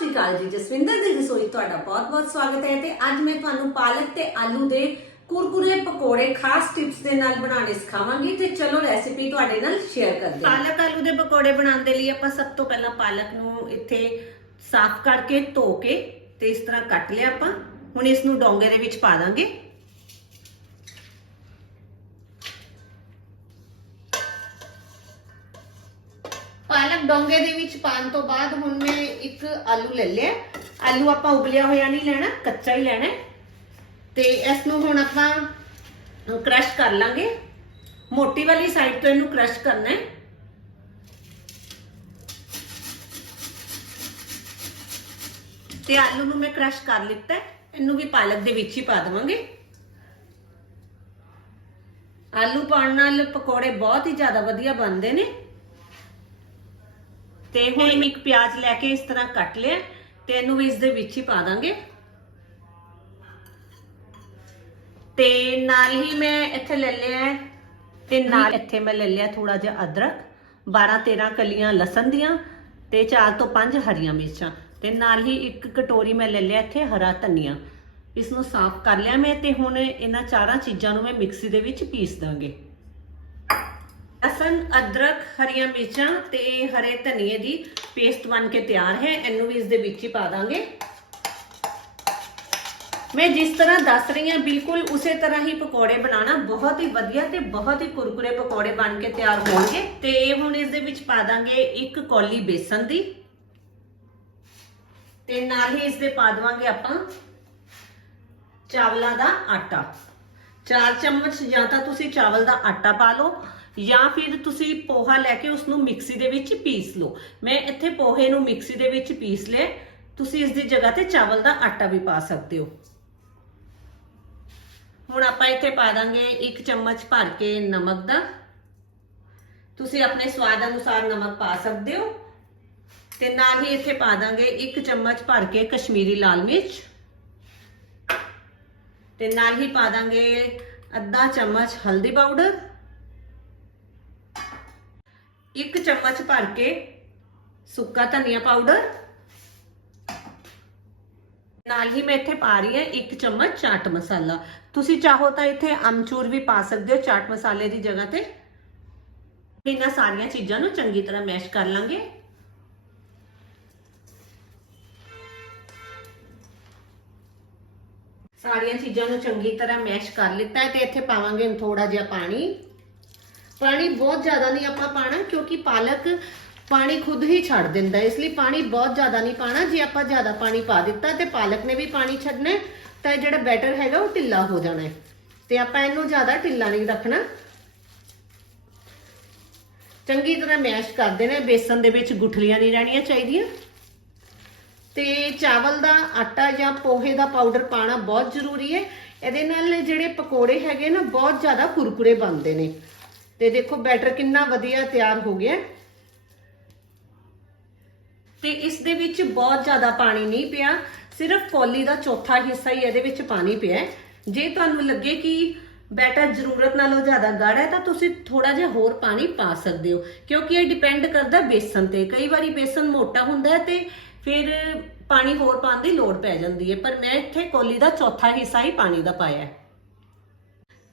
ਸ੍ਰੀ ਅਕਾਲ ਜੀ, ਜਸਵਿੰਦਰ ਦੀ ਰਸੋਈ ਤੁਹਾਡਾ ਬਹੁਤ-ਬਹੁਤ ਸਵਾਗਤ ਹੈ ਤੇ ਅੱਜ ਮੈਂ ਤੁਹਾਨੂੰ ਪਾਲਕ ਤੇ ਆਲੂ ਦੇ ਕੁਰਕੁਰੇ ਪਕੌੜੇ ਖਾਸ ਟਿਪਸ ਦੇ ਨਾਲ ਬਣਾਉਣੇ ਸਿਖਾਵਾਂਗੀ ਤੇ ਚਲੋ ਰੈਸਿਪੀ ਤੁਹਾਡੇ ਨਾਲ ਸ਼ੇਅਰ ਕਰਦੇ ਹਾਂ। ਪਾਲਕ ਆਲੂ ਦੇ ਪਕੌੜੇ ਬਣਾਉਣ ਦੇ ਲਈ ਆਪਾਂ ਸਭ ਤੋਂ ਪਹਿਲਾਂ ਪਾਲਕ ਨੂੰ ਇੱਥੇ ਸਾਫ਼ ਕਰਕੇ ਧੋ ਕੇ ਤੇ ਇਸ ਤਰ੍ਹਾਂ ਕੱਟ ਲਿਆ ਆਪਾਂ। ਹੁਣ ਇਸ ਨੂੰ ਡੋਂਗੇ ਦੇ ਵਿੱਚ ਪਾ ਦਾਂਗੇ ਪਾਲਕ ਡੋਂਗੇ ਦੇ ਵਿੱਚ ਪਾਣ ਤੋਂ ਬਾਅਦ ਹੁਣ ਮੈਂ ਇੱਕ ਆਲੂ ਲੈ ਲਿਆ। ਆਲੂ ਆਪਾਂ ਉਬਲਿਆ ਹੋਇਆ ਨਹੀਂ ਲੈਣਾ, ਕੱਚਾ ਹੀ ਲੈਣਾ ਹੈ। ਤੇ ਇਸ ਨੂੰ ਹੁਣ ਆਪਾਂ ਕ੍ਰਸ਼ ਕਰ ਲਾਂਗੇ। ਮੋਟੀ ਵਾਲੀ ਸਾਈਡ ਤੋਂ ਇਹਨੂੰ ਕ੍ਰਸ਼ ਕਰਨਾ ਹੈ। ਤੇ ਆਲੂ ਨੂੰ ਮੈਂ ਕ੍ਰਸ਼ ਕਰ ਲਿੱਤਾ ਇਹਨੂੰ ਵੀ ਪਾਲਕ ਦੇ ਵਿੱਚ ਹੀ ਪਾ ਦੇਵਾਂਗੇ। ਆਲੂ ਪਾਉਣ ਨਾਲ ਪਕੌੜੇ ਬਹੁਤ ਹੀ ਜ਼ਿਆਦਾ ਵਧੀਆ ਬਣਦੇ ਨੇ। ਤੇ ਹੁਣ ਇੱਕ ਪਿਆਜ਼ ਲੈ ਕੇ ਇਸ ਤਰ੍ਹਾਂ ਕੱਟ ਲਿਆ ਤੇ ਇਹਨੂੰ ਵੀ ਇਸ ਦੇ ਵਿੱਚ ਹੀ ਪਾ ਦਾਂਗੇ। ਤੇ ਨਾਲ ਹੀ ਮੈਂ ਇੱਥੇ ਲੈ ਲਿਆ ਤੇ ਨਾਲ ਇੱਥੇ ਮੈਂ ਲੈ ਲਿਆ ਥੋੜਾ ਜਿਹਾ ਅਦਰਕ 12 13 ਕਲੀਆਂ ਲਸਣ ਦੀਆਂ ਤੇ 4 ਤੋਂ 5 ਹਰੀਆਂ ਮਿਰਚਾਂ ਤੇ ਨਾਲ ਹੀ ਇੱਕ ਕਟੋਰੀ ਮੈਂ ਲੈ ਲਿਆ ਇੱਥੇ ਹਰਾ ਧਨੀਆ। ਇਸ ਨੂੰ ਸਾਫ਼ ਕਰ ਲਿਆ ਮੈਂ ਤੇ ਹੁਣ ਇਹਨਾਂ ਚਾਰਾਂ ਚੀਜ਼ਾਂ ਨੂੰ ਮੈਂ ਮਿਕਸੀ ਦੇ ਵਿੱਚ ਪੀਸ ਦਾਂਗੇ। ਲਸਣ, ਅਦਰਕ, ਹਰੀਆਂ ਮਿਰਚਾਂ ਤੇ ਹਰੇ ਧਨੀਏ ਦੀ ਪੇਸਟ ਬਣ ਕੇ ਤਿਆਰ ਹੈ। ਇਹਨੂੰ ਵੀ ਇਸ ਦੇ ਵਿੱਚ ਹੀ ਪਾ ਦਾਂਗੇ। ਮੈਂ ਜਿਸ ਤਰ੍ਹਾਂ ਦੱਸ ਰਹੀ ਹਾਂ, ਬਿਲਕੁਲ ਉਸੇ ਤਰ੍ਹਾਂ ਹੀ ਪਕੌੜੇ ਬਣਾਉਣਾ ਬਹੁਤ ਹੀ ਵਧੀਆ ਤੇ ਬਹੁਤ ਹੀ ਕੁਰਕੁਰੇ ਪਕੌੜੇ ਬਣ ਕੇ ਤਿਆਰ ਹੋਣਗੇ। ਤੇ ਹੁਣ ਇਸ ਦੇ ਵਿੱਚ ਪਾ ਦਾਂਗੇ ਇੱਕ ਕੌਲੀ ਬੇਸਨ ਦੀ। ਤੇ ਨਾਲ ਹੀ ਇਸ ਦੇ ਪਾ ਦਵਾਂਗੇ ਆਪਾਂ ਚਾਵਲਾਂ ਦਾ ਆਟਾ। 4 ਚਮਚ ਜਾਂ ਤਾਂ ਤੁਸੀਂ ਚਾਵਲ ਦਾ ਆਟਾ ਪਾ ਲਓ। ਜਾਂ ਫਿਰ ਤੁਸੀਂ ਪੋਹਾ ਲੈ ਕੇ ਉਸ ਨੂੰ ਮਿਕਸੀ ਦੇ ਵਿੱਚ ਪੀਸ ਲਓ। ਮੈਂ ਇੱਥੇ ਪੋਹੇ ਨੂੰ ਮਿਕਸੀ ਦੇ ਵਿੱਚ ਪੀਸ ਲਿਆ। ਤੁਸੀਂ ਇਸ ਦੀ ਜਗ੍ਹਾ ਤੇ ਚਾਵਲ ਦਾ ਆਟਾ ਵੀ ਪਾ ਸਕਦੇ ਹੋ। ਹੁਣ ਆਪਾਂ ਇੱਥੇ ਪਾ ਦਾਂਗੇ 1 ਚਮਚ ਭਰ ਕੇ ਨਮਕ ਦਾ। ਤੁਸੀਂ ਆਪਣੇ ਸਵਾਦ ਅਨੁਸਾਰ ਨਮਕ ਪਾ ਸਕਦੇ ਹੋ। ਤੇ ਨਾਲ ਹੀ ਇੱਥੇ ਪਾ ਦਾਂਗੇ 1 ਚਮਚ ਭਰ ਕੇ ਕਸ਼ਮੀਰੀ ਲਾਲ ਮਿਰਚ। ਤੇ ਨਾਲ ਹੀ ਪਾ ਦਾਂਗੇ ਅੱਧਾ ਚਮਚ ਹਲਦੀ ਪਾਊਡਰ। ਚਮਚ ਭਰ ਕੇ ਸੁੱਕਾ ਧਨੀਆ ਪਾਊਡਰ। ਨਾਲ ਹੀ ਮੈਂ ਇੱਥੇ ਪਾ ਰਹੀ ਹਾਂ 1 ਚਮਚ ਚਾਟ ਮਸਾਲਾ। ਤੁਸੀਂ ਚਾਹੋ ਤਾਂ ਇੱਥੇ ਅਮਚੂਰ ਵੀ ਪਾ ਸਕਦੇ ਹੋ, ਚਾਟ ਮਸਾਲੇ ਦੀ ਜਗ੍ਹਾ ਤੇ। ਇਹਨਾਂ ਸਾਰੀਆਂ ਚੀਜ਼ਾਂ ਨੂੰ ਚੰਗੀ ਤਰ੍ਹਾਂ ਮੈਸ਼ ਕਰ ਲਾਂਗੇ। ਸਾਰੀਆਂ ਚੀਜ਼ਾਂ ਨੂੰ ਚੰਗੀ ਤਰ੍ਹਾਂ ਮੈਸ਼ ਕਰ ਲਿੱਤਾ ਹੈ ਤੇ ਇੱਥੇ ਪਾਵਾਂਗੇ ਥੋੜਾ ਜਿਹਾ ਪਾਣੀ। ਪਾਣੀ ਬਹੁਤ ਜ਼ਿਆਦਾ ਨਹੀਂ ਆਪਾਂ ਪਾਣਾ ਕਿਉਂਕਿ ਪਾਲਕ ਪਾਣੀ ਖੁਦ ਹੀ ਛੱਡ ਦਿੰਦਾ ਇਸ ਲਈ ਪਾਣੀ ਬਹੁਤ ਜ਼ਿਆਦਾ ਨਹੀਂ ਪਾਣਾ। ਜੇ ਆਪਾਂ ਜ਼ਿਆਦਾ ਪਾਣੀ ਪਾ ਦਿੱਤਾ ਤੇ ਪਾਲਕ ਨੇ ਵੀ ਪਾਣੀ ਛੱਡਣਾ ਤਾਂ ਇਹ ਜਿਹੜਾ ਬੈਟਰ ਹੈਗਾ ਉਹ ਢਿੱਲਾ ਹੋ ਜਾਣਾ ਹੈ। ਤੇ ਆਪਾਂ ਇਹਨੂੰ ਜ਼ਿਆਦਾ ਢਿੱਲਾ ਨਹੀਂ ਰੱਖਣਾ। ਚੰਗੀ ਤਰ੍ਹਾਂ ਮੈਸ਼ ਕਰ ਦੇਣਾ ਬੇਸਨ ਦੇ ਵਿੱਚ ਗੁਠਲੀਆਂ ਨਹੀਂ ਰਹਿਣੀਆਂ ਚਾਹੀਦੀਆਂ। ਤੇ ਚਾਵਲ ਦਾ ਆਟਾ ਜਾਂ ਪੋਹੇ ਦਾ ਪਾਊਡਰ ਪਾਣਾ ਬਹੁਤ ਜ਼ਰੂਰੀ ਹੈ। ਇਹਦੇ ਨਾਲ ਜਿਹੜੇ ਪਕੌੜੇ ਹੈਗੇ ਨਾ, ਬਹੁਤ ਜ਼ਿਆਦਾ ਕੁਰਕੁਰੇ ਬਣਦੇ ਨੇ। ਤੇ ਦੇਖੋ ਬੈਟਰ ਕਿੰਨਾ ਵਧੀਆ ਤਿਆਰ ਹੋ ਗਿਆ। ਹੈ। ਤੇ ਇਸ ਦੇ ਵਿੱਚ ਬਹੁਤ ਜ਼ਿਆਦਾ ਪਾਣੀ ਨਹੀਂ ਪਿਆ, ਸਿਰਫ ਕੌਲੀ ਦਾ ਚੌਥਾ ਹਿੱਸਾ ਹੀ ਇਹਦੇ ਵਿੱਚ ਪਾਣੀ ਪਿਆ ਜੇ ਤੁਹਾਨੂੰ ਲੱਗੇ ਕਿ ਬੈਟਰ ਜ਼ਰੂਰਤ ਨਾਲੋਂ ਜ਼ਿਆਦਾ ਗਾੜਾ ਹੈ, ਤਾਂ ਤੁਸੀਂ ਥੋੜਾ ਜਿਹਾ ਹੋਰ ਪਾਣੀ ਪਾ ਸਕਦੇ ਹੋ, ਕਿਉਂਕਿ ਇਹ ਡਿਪੈਂਡ ਕਰਦਾ ਬੇਸਨ ਤੇ। ਕਈ ਵਾਰੀ ਬੇਸਨ ਮੋਟਾ ਹੁੰਦਾ ਹੈ ਤੇ ਫਿਰ ਪਾਣੀ ਹੋਰ ਪਾਉਣ ਦੀ ਲੋੜ ਪੈ ਜਾਂਦੀ ਹੈ, ਪਰ ਮੈਂ ਇੱਥੇ ਕੌਲੀ ਦਾ ਚੌਥਾ ਹਿੱਸਾ ਹੀ ਪਾਣੀ ਦਾ ਪਾਇਆ ਹੈ।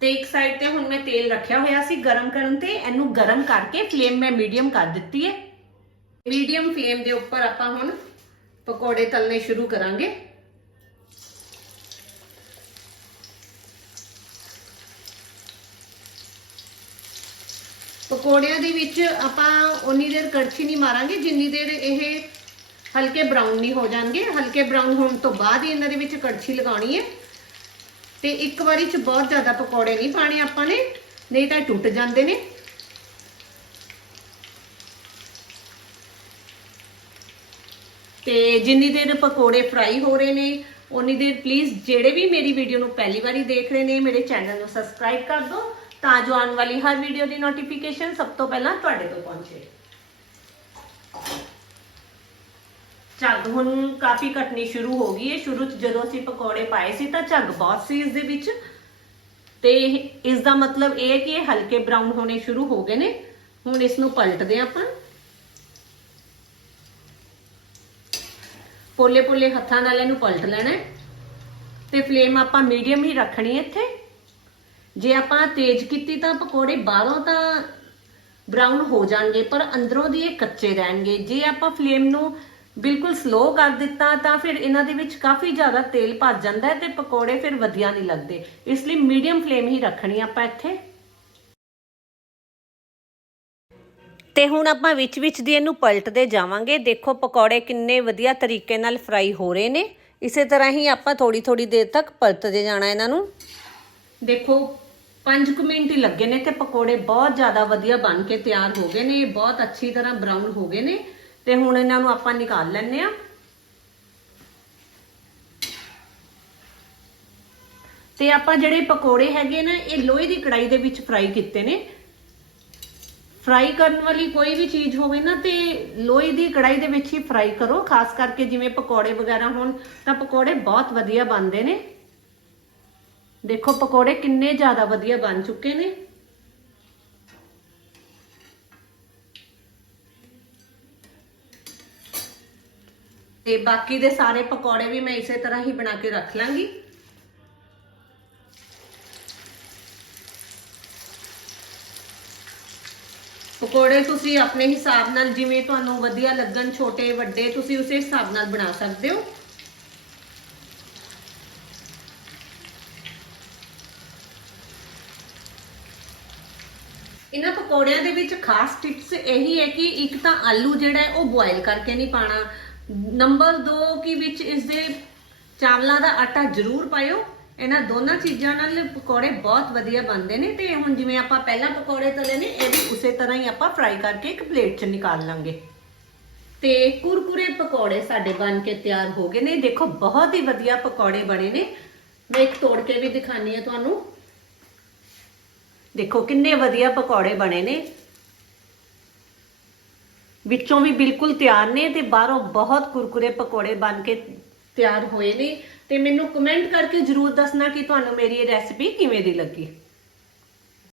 ਤੇ ਇੱਕ ਸਾਈਡ ਤੇ ਹੁਣ ਮੈਂ ਤੇਲ ਰੱਖਿਆ ਹੋਇਆ ਸੀ ਗਰਮ ਕਰਨ ਤੇ, ਇਹਨੂੰ ਗਰਮ ਕਰਕੇ ਫਲੇਮ ਮੈਂ ਮੀਡੀਅਮ ਕਰ ਦਿੱਤੀ ਹੈ। ਮੀਡੀਅਮ ਫਲੇਮ ਦੇ ਉੱਪਰ ਆਪਾਂ ਹੁਣ ਪਕੌੜੇ ਤਲਨੇ ਸ਼ੁਰੂ ਕਰਾਂਗੇ। ਪਕੌੜਿਆਂ ਦੇ ਵਿੱਚ ਆਪਾਂ ਉਨੀ ਦੇਰ ਕੜਛੀ ਨਹੀਂ ਮਾਰਾਂਗੇ, ਜਿੰਨੀ ਦੇਰ ਇਹ ਹਲਕੇ ਬਰਾਊਨ ਨਹੀਂ ਹੋ ਜਾਣਗੇ। ਹਲਕੇ ਬਰਾਊਨ ਹੋਣ ਤੋਂ ਬਾਅਦ ਹੀ ਇਹਨਾਂ ਦੇ ਵਿੱਚ ਕੜਛੀ ਲਗਾਉਣੀ ਹੈ। ਤੇ ਇੱਕ ਵਾਰੀ ਚ ਬਹੁਤ ਜ਼ਿਆਦਾ ਪਕੌੜੇ ਨਹੀਂ ਪਾਣੇ ਆਪਾਂ ਨੇ, ਨਹੀਂ ਤਾਂ ਇਹ ਟੁੱਟ ਜਾਂਦੇ ਨੇ। ਤੇ ਜਿੰਨੀ ਦੇਰ ਪਕੌੜੇ ਫਰਾਈ ਹੋ ਰਹੇ ਨੇ ਉਨੀ ਦੇਰ ਪਲੀਜ਼ ਜਿਹੜੇ ਵੀ ਮੇਰੀ ਵੀਡੀਓ ਨੂੰ ਪਹਿਲੀ ਵਾਰੀ ਦੇਖ ਰਹੇ ਨੇ, ਮੇਰੇ ਚੈਨਲ ਨੂੰ ਸਬਸਕ੍ਰਾਈਬ ਕਰ ਦਿਓ, ਤਾਂ ਜੋ ਆਉਣ ਵਾਲੀ ਹਰ ਵੀਡੀਓ ਦੀ ਨੋਟੀਫਿਕੇਸ਼ਨ ਸਭ ਤੋਂ ਪਹਿਲਾਂ ਤੁਹਾਡੇ ਤੋਂ ਪਹੁੰਚੇ। ਝੱਗ ਹੁਣ ਕਾਫੀ ਘਟਣੀ ਸ਼ੁਰੂ ਹੋ ਗਈ ਹੈ। ਸ਼ੁਰੂ ਚ ਜਦੋਂ ਅਸੀਂ ਪਕੌੜੇ ਪਾਏ ਸੀ ਤਾਂ ਝੱਗ ਬਹੁਤ ਸੀ ਇਸ ਦੇ ਵਿੱਚ। ਤੇ ਇਸ ਦਾ ਮਤਲਬ ਇਹ ਹੈ ਕਿ ਇਹ ਹਲਕੇ ਬਰਾਊਨ ਹੋਣੇ ਸ਼ੁਰੂ ਹੋ ਗਏ ਨੇ। ਹੁਣ ਇਸ ਨੂੰ ਪਲਟਦੇ ਆਪਾਂ। ਪੋਲੇ-ਪੋਲੇ ਹੱਥਾਂ ਨਾਲ ਇਹਨੂੰ ਪਲਟ ਲੈਣਾ ਤੇ ਫਲੇਮ ਆਪਾਂ ਮੀਡੀਅਮ ਹੀ ਰੱਖਣੀ ਇੱਥੇ। ਜੇ ਆਪਾਂ ਤੇਜ਼ ਕੀਤੀ ਤਾਂ ਪਕੌੜੇ ਬਾਹਰੋਂ ਤਾਂ ਬ੍ਰਾਊਨ ਹੋ ਜਾਣਗੇ, ਪਰ ਅੰਦਰੋਂ ਦੀ ਇਹ ਕੱਚੇ ਰਹਿਣਗੇ। ਜੇ ਆਪਾਂ ਫਲੇਮ ਨੂੰ ਬਿਲਕੁਲ ਸਲੋ ਕਰ ਦਿੱਤਾ ਤਾਂ ਫਿਰ ਇਹਨਾਂ ਦੇ ਵਿੱਚ ਕਾਫੀ ਜ਼ਿਆਦਾ ਤੇਲ ਭਰ ਜਾਂਦਾ ਹੈ ਤੇ ਪਕੌੜੇ ਫਿਰ ਵਧੀਆ ਨਹੀਂ ਲੱਗਦੇ। ਇਸ ਲਈ ਮੀਡੀਅਮ ਫਲੇਮ ਹੀ ਰੱਖਣੀ ਆਪਾਂ ਇੱਥੇ। ਤੇ ਹੁਣ ਆਪਾਂ ਵਿੱਚ ਵਿੱਚ ਦੀ ਇਹਨੂੰ ਪਲਟਦੇ ਜਾਵਾਂਗੇ। ਦੇਖੋ ਪਕੌੜੇ ਕਿੰਨੇ ਵਧੀਆ ਤਰੀਕੇ ਨਾਲ ਫਰਾਈ ਹੋ ਰਹੇ ਨੇ। ਇਸੇ ਤਰ੍ਹਾਂ ਹੀ ਆਪਾਂ ਥੋੜੀ ਥੋੜੀ ਦੇਰ ਤੱਕ ਪਲਟਦੇ ਜਾਣਾ ਇਹਨਾਂ ਨੂੰ। ਦੇਖੋ 5 ਕੁ ਮਿੰਟ ਹੀ ਲੱਗੇ ਨੇ ਤੇ ਪਕੌੜੇ ਬਹੁਤ ਜ਼ਿਆਦਾ ਵਧੀਆ ਬਣ ਕੇ ਤਿਆਰ ਹੋ ਗਏ ਨੇ। ਬਹੁਤ ਅੱਛੀ ਤਰ੍ਹਾਂ ਬਰਾਊਨ ਹੋ ਗਏ ਨੇ। ਤੇ ਹੁਣ ਇਹਨਾਂ ਨੂੰ ਆਪਾਂ ਨਿਕਾਲ ਲੈਣੇ ਆ ਤੇ ਆਪਾਂ ਜਿਹੜੇ ਪਕੌੜੇ ਹੈਗੇ ਨੇ, ਇਹ ਲੋਹੇ ਦੀ ਕੜਾਈ ਦੇ ਵਿੱਚ ਫਰਾਈ ਕੀਤੇ ਨੇ। ਫਰਾਈ ਕਰਨ ਵਾਲੀ ਕੋਈ ਵੀ ਚੀਜ਼ ਹੋਵੇ ਨਾ, ਤੇ ਲੋਹੇ ਦੀ ਕੜਾਈ ਦੇ ਵਿੱਚ ਹੀ ਫਰਾਈ ਕਰੋ। ਖਾਸ ਕਰਕੇ ਜਿਵੇਂ ਪਕੌੜੇ ਵਗੈਰਾ ਹੋਣ, ਤਾਂ ਪਕੌੜੇ ਬਹੁਤ ਵਧੀਆ ਬਣਦੇ ਨੇ। ਦੇਖੋ, ਪਕੌੜੇ ਕਿੰਨੇ ਜ਼ਿਆਦਾ ਵਧੀਆ ਬਣ ਚੁੱਕੇ ਨੇ। ਤੇ ਬਾਕੀ ਦੇ ਸਾਰੇ ਪਕੌੜੇ ਵੀ ਮੈਂ ਇਸੇ ਤਰ੍ਹਾਂ ਹੀ ਬਣਾ ਕੇ ਰੱਖ ਲਾਂਗੀ। ਪਕੌੜੇ ਤੁਸੀਂ ਆਪਣੇ ਹਿਸਾਬ ਨਾਲ ਜਿਵੇਂ ਤੁਹਾਨੂੰ ਵਧੀਆ ਲੱਗਣ, ਛੋਟੇ, ਵੱਡੇ, ਤੁਸੀਂ ਉਸੇ ਹਿਸਾਬ ਨਾਲ ਬਣਾ ਸਕਦੇ ਹੋ। ਇਹਨਾਂ ਪਕੌੜਿਆਂ ਦੇ ਵਿੱਚ ਖਾਸ ਟਿਪਸ ਇਹੀ ਹੈ ਕਿ ਇੱਕ ਤਾਂ ਆਲੂ ਜਿਹੜਾ ਹੈ ਉਹ ਬੋਇਲ ਕਰਕੇ ਨਹੀਂ ਪਾਣਾ ਨੰਬਰ 2 ਕਿ ਵਿੱਚ ਇਸ ਦੇ ਚਾਵਲਾਂ ਦਾ ਆਟਾ ਜ਼ਰੂਰ ਪਾਇਓ। ਇਹਨਾਂ ਦੋਨਾਂ ਚੀਜ਼ਾਂ ਨਾਲ ਪਕੌੜੇ ਬਹੁਤ ਵਧੀਆ ਬਣਦੇ ਨੇ ਤੇ ਹੁਣ ਜਿਵੇਂ ਆਪਾਂ ਪਹਿਲਾਂ ਪਕੌੜੇ ਤਲੇ ਨੇ, ਇਹ ਵੀ ਉਸੇ ਤਰ੍ਹਾਂ ਹੀ ਆਪਾਂ ਫਰਾਈ ਕਰਕੇ ਇੱਕ ਪਲੇਟ 'ਚ ਨਿਕਾਲ ਲਾਂਗੇ। ਤੇ ਕੁਰਕੁਰੇ ਪਕੌੜੇ ਸਾਡੇ ਬਣ ਕੇ ਤਿਆਰ ਹੋ ਗਏ ਨੇ। ਦੇਖੋ, ਬਹੁਤ ਹੀ ਵਧੀਆ ਪਕੌੜੇ ਬਣੇ ਨੇ। ਮੈਂ ਇੱਕ ਤੋੜ ਕੇ ਵੀ ਦਿਖਾਣੀ ਆ ਤੁਹਾਨੂੰ। ਦੇਖੋ, ਕਿੰਨੇ ਵਧੀਆ ਪਕੌੜੇ ਬਣੇ ਨੇ। ਵਿੱਚੋਂ ਵੀ ਬਿਲਕੁਲ ਤਿਆਰ ਨੇ ਤੇ ਬਾਹਰੋਂ ਬਹੁਤ ਕੁਰਕੁਰੇ ਪਕੌੜੇ ਬਣ ਕੇ ਤਿਆਰ ਹੋਏ ਨੇ ਤੇ ਮੈਨੂੰ ਕਮੈਂਟ ਕਰਕੇ ਜਰੂਰ ਦੱਸਣਾ ਕਿ ਤੁਹਾਨੂੰ ਮੇਰੀ ਇਹ ਰੈਸਿਪੀ ਕਿਵੇਂ ਦੀ ਲੱਗੀ।